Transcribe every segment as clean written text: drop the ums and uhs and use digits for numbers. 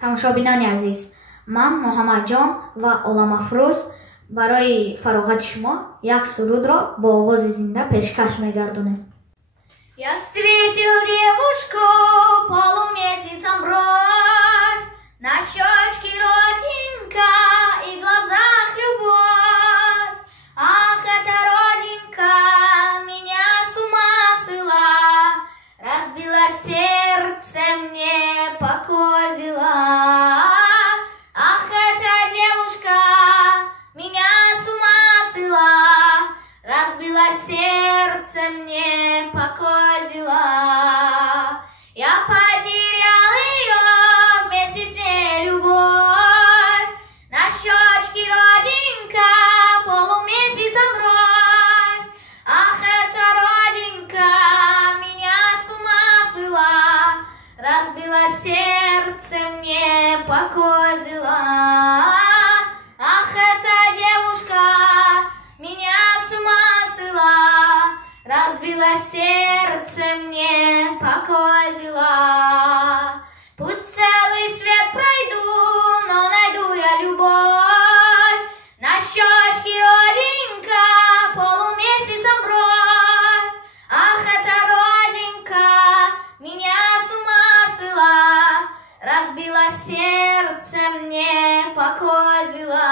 тамошобинони азиз, ман Муҳаммадҷон ва Оламафрӯз барои фароғати шумо як сурудро бо овози зинда пешкаш мегардонем. Я встретил девушку полумесяцем бровь, на щечке родинка и глазах любовь. Ах, эта родинка меня с ума свела, разбила сердце, мне покой взяла. Ах, эта девушка меня с ума свела, разбила сердце, мне покой взяла. Я потерял ее, вместе с ней любовь. На щечке родинка, полумесяцем бровь. Ах, эта родинка меня с ума свела, разбила сердце, мне покой взяла. Ах, эта девушка меня с ума свела, разбила сердце, мне покой взяла. Пусть целый свет пройду, но найду я любовь. На щечке родинка, полумесяцем бровь. Ах, эта родинка меня с ума свела, разбила сердце, мне покой взяла.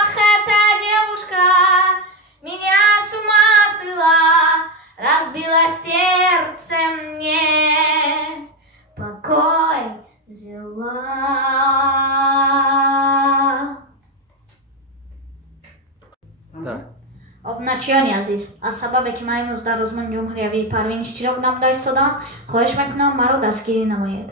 Ах, эта девушка меня с ума свела, разбила сердце, мне покой взяла. Обначёни азиз, аз сабабе ки ман имрӯз дар Озмони Ҷумҳуриявии Парвини Иштирок намуда истодам, хоҳиш мекунам маро дастгирӣ намоед.